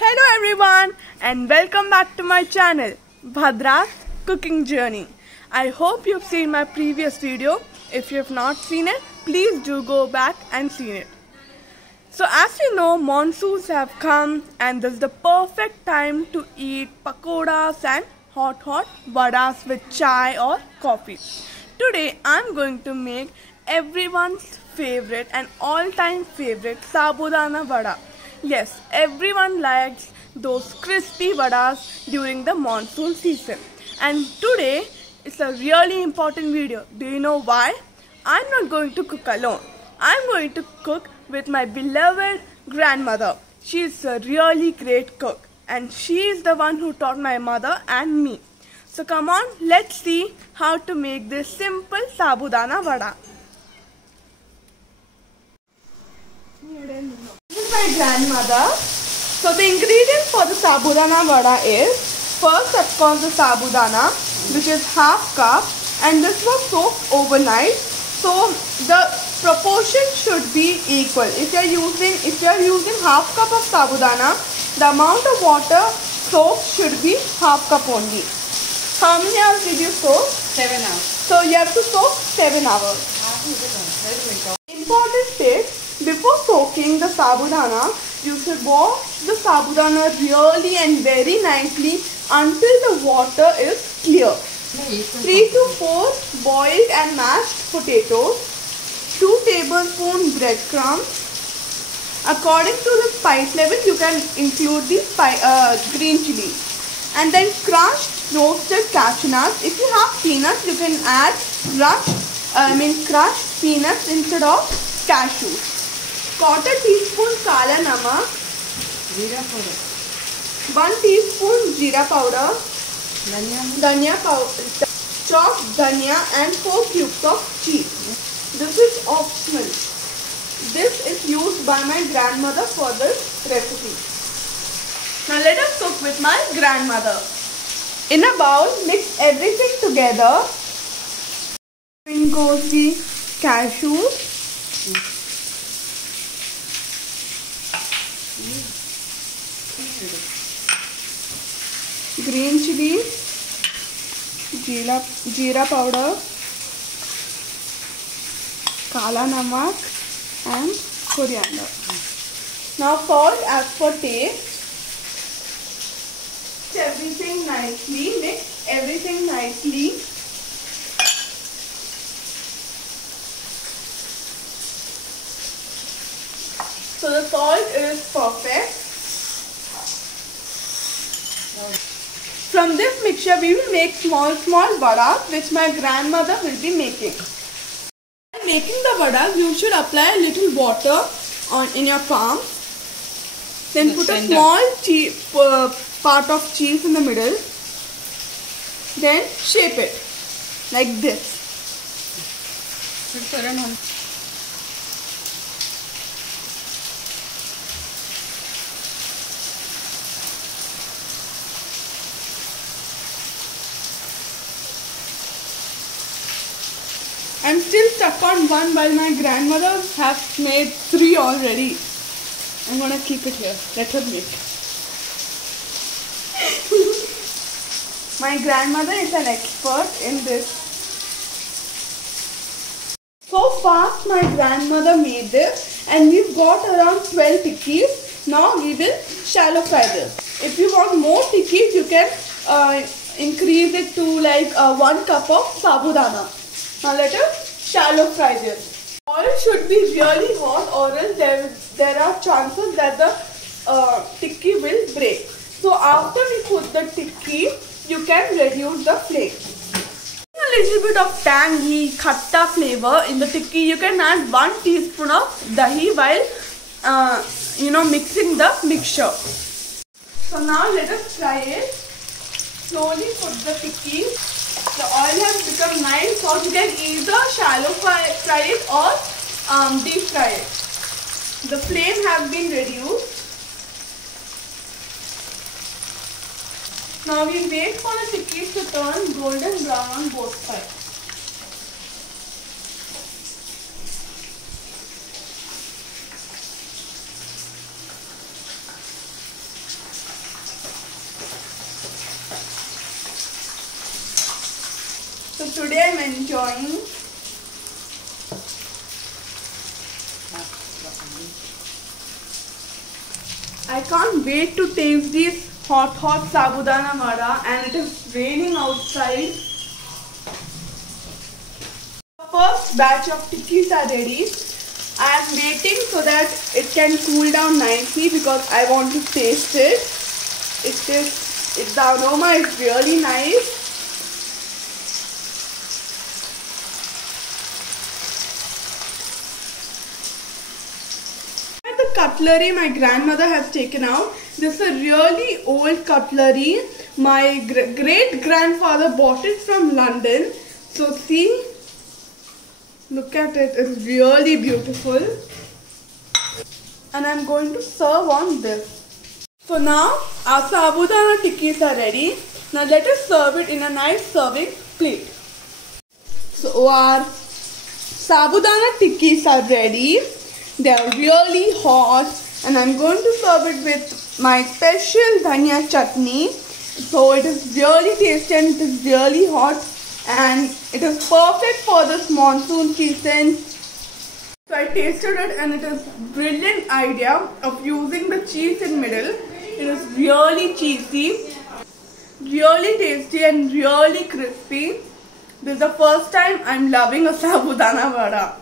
Hello everyone and welcome back to my channel Bhadra's Cooking Journey. I hope you've seen my previous video. If you have not seen it, please do go back and see it. So as you know, monsoons have come and this is the perfect time to eat pakoras and hot vadas with chai or coffee. Today I'm going to make everyone's favorite and all-time favorite sabudana vada. Yes, everyone likes those crispy vadas during the monsoon season. And today is a really important video. Do you know why? I'm not going to cook alone. I'm going to cook with my beloved grandmother. She is a really great cook and she is the one who taught my mother and me. So come on, let's see how to make this simple sabudana vada. This is my grandmother. So the ingredients for the sabudana vada is, first of course the sabudana, which is half cup, and this was soaked overnight. So the proportion should be equal. If you are using half cup of sabudana, the amount of water soaked should be half cup only. How many hours did you soak? 7 hours. So you have to soak 7 hours. Important tip: before soaking the sabudana, you should wash the sabudana really and very nicely until the water is clear. 3 to 4 boiled and mashed potatoes, 2 tablespoons breadcrumbs. According to the spice level, you can include the green chili, and then crushed roasted cashew nuts. If you have peanuts, you can add crushed peanuts instead of cashews. 1/4 teaspoon kala namak, Jeera powder, 1 teaspoon jeera powder, dhania powder, chopped dhania, and 4 cubes of cheese. This is optional. This is used by my grandmother for this recipe. Now let us cook with my grandmother. In a bowl, mix everything together. In goes the cashews, green chilies, jeera powder, kala namak, and coriander. Now salt as per taste. Everything nicely, mix everything nicely. So the salt is perfect. From this mixture we will make small vadas which my grandmother will be making. While making the vadas, you should apply a little water in your palm. Then put a small part of cheese in the middle. Then shape it like this. I'm still stuck on one while my grandmother has made 3 already. I'm gonna keep it here. Let her make. My grandmother is an expert in this. So fast my grandmother made this, and we've got around 12 tikkis. Now we will shallow fry this. If you want want more tikkis, you can increase it to like 1 cup of sabudana. Now let us shallow fry this. Oil should be really hot, or else there are chances that the tikki will break. So after we put the tikki, you can reduce the flame. A little bit of tangy khatta flavor in the tikki. You can add 1 teaspoon of dahi while mixing the mixture. So now let us fry it. Slowly put the tikki. The oil has become nice hot. You can either shallow fry it or deep fry it. The flame has been reduced. Now we wait for the tikkis to turn golden brown on both sides. So today I am enjoying I can't wait to taste these hot sabudana vada, and it is raining outside. First batch of tikkis are ready. I am waiting so that it can cool down nicely because I want to taste it. The aroma is really nice. The cutlery my grandmother has taken out. This is a really old cutlery. My great grandfather bought it from London. So see, look at it. It's really beautiful. And I'm going to serve on this. So now our sabudana tikkis are ready. Now let us serve it in a nice serving plate. So our sabudana tikkis are ready. They are really hot, and I'm going to serve it with my special dhania chutney. So it is really tasty and it is really hot, and it is perfect for this monsoon season. So I tasted it, and it is brilliant idea of using the cheese in middle. It is really cheesy, really tasty and really crispy. This is the first time I'm loving a sabudana vada.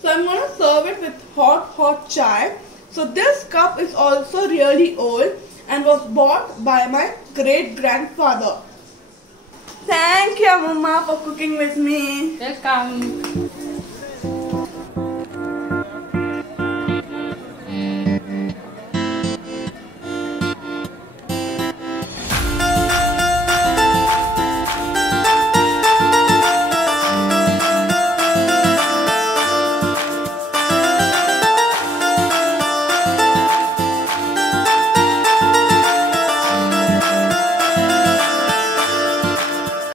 So I'm going to serve it with hot chai. So this cup is also really old and was bought by my great grandfather. Thank you, Mama, for cooking with me. Welcome.